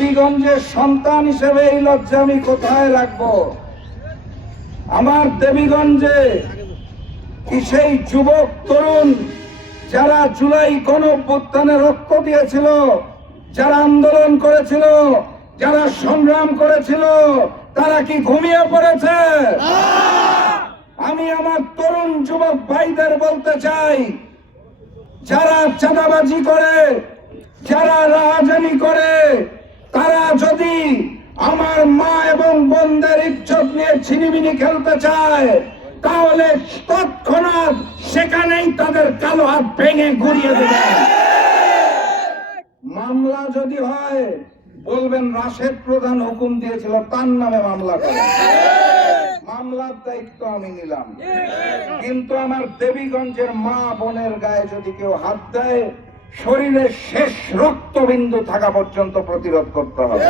দেবীগঞ্জের সন্তান হিসেবে এই লজ্জা আমি কোথায় রাখবো? আমার দেবীগঞ্জে কি সেই যুবক তরুণ যারা জুলাই গণঅভ্যুত্থানে রক্ত দিয়েছিল, যারা আন্দোলন করেছিল, যারা সংগ্রাম করেছিল, তারা কি ঘুমিয়ে পড়েছে? আমি আমার তরুণ যুবক ভাইদের বলতে চাই, যারা চাঁদাবাজি করে, যারা রাজনীতি করে, তারা যদি আমার মা এবং বোনদের ইজ্জত নিয়ে ছিনিমিনি খেলতে চায়, তাহলে তৎক্ষণাৎ সেখানেই তাদের কালো হাত ভেঙে ঘুরিয়ে দেবে। মামলা যদি হয় বলবেন রাশেদ প্রধান হুকুম দিয়েছিল, তার নামে মামলা করে। মামলার দায়িত্ব আমি নিলাম, কিন্তু আমার দেবীগঞ্জের মা বোনের গায়ে যদি কেউ হাত দেয়, শরীরের শেষ রক্তবিন্দু থাকা পর্যন্ত প্রতিরোধ করতে হবে।